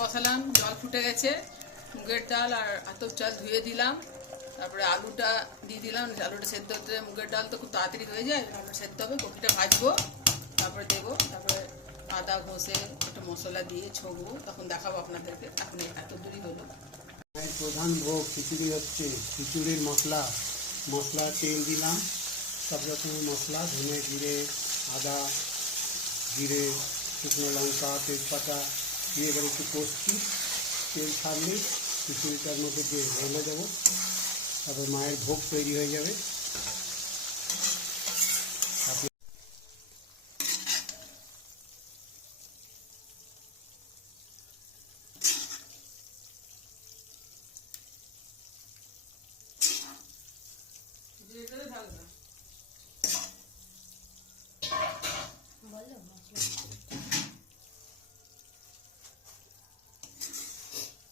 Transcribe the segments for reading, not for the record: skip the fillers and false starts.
বসালাম, জল ফুটে গেছে, মুগের ডাল আর আতপ চাল ধুয়ে দিলাম, তারপরে আলুটা দিয়ে দিলাম। আলুটা সেদ্ধ হতে মুগের ডাল তো খুব তাড়াতাড়ি হয়ে যায়, আলুটা সেদ্ধ হবে, কপিটা ভাজবো, তারপরে দেবো, তারপরে আদা ঘষে একটু মশলা দিয়ে ছকবো, তখন দেখাবো আপনাদেরকে। এখন এত দূরই হলো। প্রধান ভোগ খিচুড়ি হচ্ছে। খিচুড়ির মশলা তেল দিলাম, সব রকমের মশলা, ধনে জিরে, আদা, জিরে, শুকনো লঙ্কা, তেজপাতা দিয়ে এবার একটু কষছি। তেল ছাড়লে খিচুড়িটার মধ্যে দিয়ে ঢেলে দেবো, তারপর মায়ের ভোগ তৈরি হয়ে যাবে।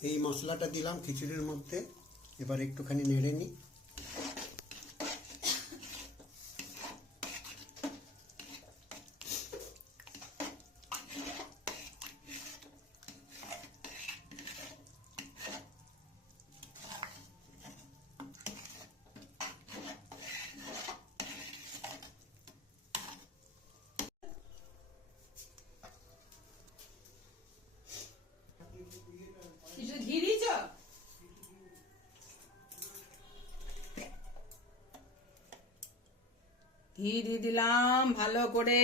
এই মশলাটা দিলাম খিচুড়ির মধ্যে, এবার একটুখানি নেড়ে নিই। ঘি দিয়েছ? ঘি দিয়ে দিলাম ভালো করে।